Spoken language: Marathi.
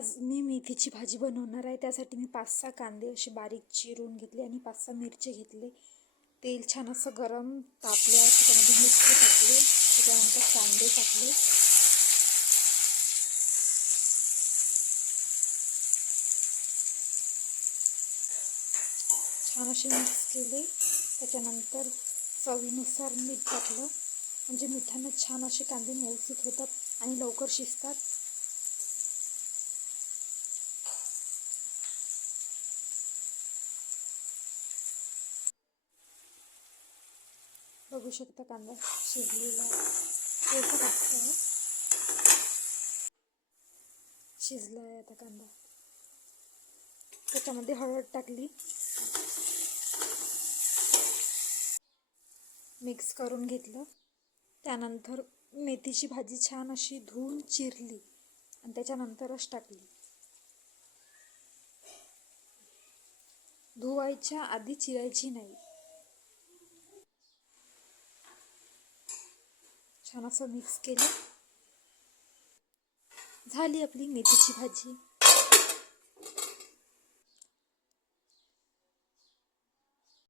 आज मी मेथीची भाजी बनवणार आहे. त्यासाठी मी 5-6 कांदे असे बारीक चिरून घेतले आणि 5-6 मिरचे घेतले. तेल छान असं गरम तापल्यावर त्याच्यामध्ये मिरची टाकले, त्याच्यानंतर कांदे टाकले. छान असे मिक्स केले. त्याच्यानंतर चवीनुसार मीठ टाकलं, म्हणजे मिठानं छान असे कांदे मऊसूत होतात आणि लवकर शिजतात. बघू शकता कांदा शिजलेला आहे, शिजला आहे आता कांदा. त्याच्यामध्ये हळद टाकली, मिक्स करून घेतलं. त्यानंतर मेथीची भाजी छान अशी धुवून चिरली आणि त्याच्यानंतरच टाकली. धुवायच्या आधी चिरायची नाही. छान असं मिक्स केलं. झाली आपली मेथीची भाजी.